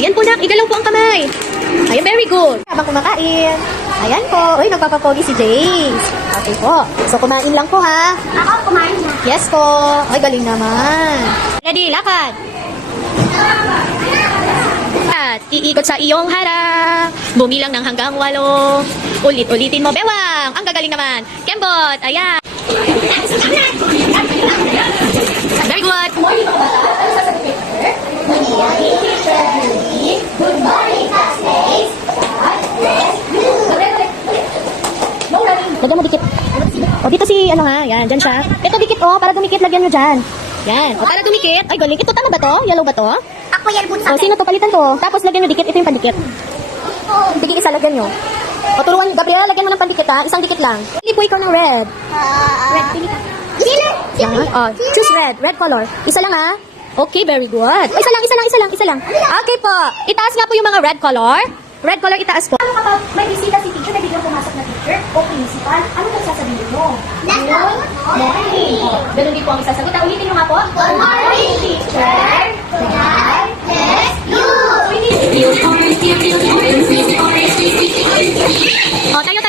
Ayan po, nak. Igalaw po ang kamay. Ayan, very good. Habang kumakain. Ayan po. Uy, nagpapapogi si Jace. Okay po. So, kumain lang po, ha? Ako, kumain na. Yes po. Ay, galing naman. Ready, lakad. At iikot sa iyong harap. Bumilang ng hanggang 8. Ulit-ulitin mo, bewang. Ang gagaling naman. Kembot, ayan. Very good. Good morning, classmates. Lagyan mo dikit. O, dito si, ano ha, yan, dyan siya. Ito dikit, para dumikit, lagyan nyo dyan. Yan, para dumikit. Ay, galing. Ito, tama ba to? Yellow ba to? Ako yan po sa O, sino to? Palitan to. Tapos, lagyan nyo dikit. Ito yung pandikit. Dikit isa, lagyan nyo. O, turuan, Gabriela, lagyan mo ng pandikit, ha? Isang dikit lang. Pili po ikaw ng red. Red, Sili. Yan. O, choose red. Red color. Isa lang, ha? Okay, very good. O, isa lang. Okay po. Itaas nga po yung mga red color. Red color, itaas po. Ano kapag may bisita si teacher, may biglang pumasok na teacher o principal, ano nang sasabihin mo? Good morning. Ganun din po ang isasagot. Ulitin nyo nga po. Good morning, teacher. God bless you. O, tayo.